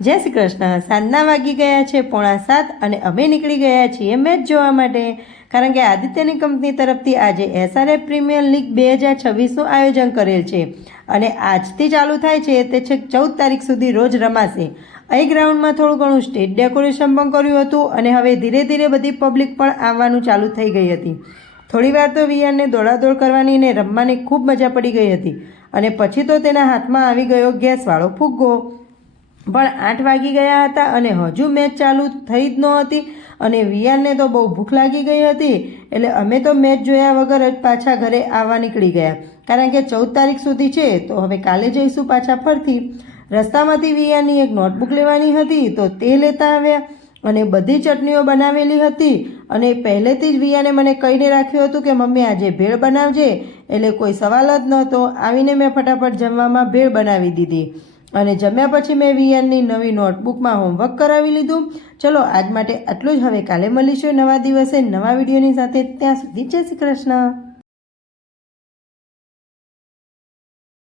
જય શ્રી કૃષ્ણ। સાંજના વાગી ગયા છે 6:45 અને અમે નીકળી ગયા છીએ મેચ જોવા માટે, કારણ કે આદિત્યની કંપની તરફથી આજે SRF પ્રીમિયર લીગ 2026નું આયોજન કરેલ છે અને આજથી ચાલુ થાય છે તે છેક 14 તારીખ સુધી રોજ રમાશે। અહીં ગ્રાઉન્ડમાં થોડું ઘણું સ્ટેજ ડેકોરેશન પણ કર્યું હતું અને હવે ધીરે ધીરે બધી પબ્લિક પણ આવવાનું ચાલુ થઈ ગઈ હતી। થોડીવાર તો વિયાનને દોડાદોડ કરવાની ને રમવાની ખૂબ મજા પડી ગઈ હતી અને પછી તો તેના હાથમાં આવી ગયો ગેસવાળો ફુગ્ગો। પણ 8 વાગી ગયા હતા અને હજુ મેચ ચાલુ થઈ જ નહોતી અને વિયાનને તો બહુ ભૂખ લાગી ગઈ હતી, એટલે અમે તો મેચ જોયા વગર જ પાછા ઘરે આવવા નીકળી ગયા, કારણ કે 14 તારીખ સુધી છે તો હવે કાલે જઈશું પાછા ફરથી। રસ્તામાંથી વિયાનની એક નોટબુક લેવાની હતી તો તે લેતા આવ્યા અને બધી ચટણીઓ બનાવેલી હતી અને પહેલેથી જ વિયાને મને કહીને રાખ્યું હતું કે મમ્મી આજે ભેળ બનાવજે, એટલે કોઈ સવાલ જ નહોતો। આવીને મેં ફટાફટ જમવામાં ભેળ બનાવી દીધી અને જમ્યા પછી મેં વિયાનની નવી નોટબુકમાં હોમવર્ક કરાવી લીધું। ચલો આજ માટે આટલું જ, હવે કાલે મળીશું નવા દિવસે નવા વિડીયોની સાથે। ત્યાં સુધી જય શ્રી કૃષ્ણ।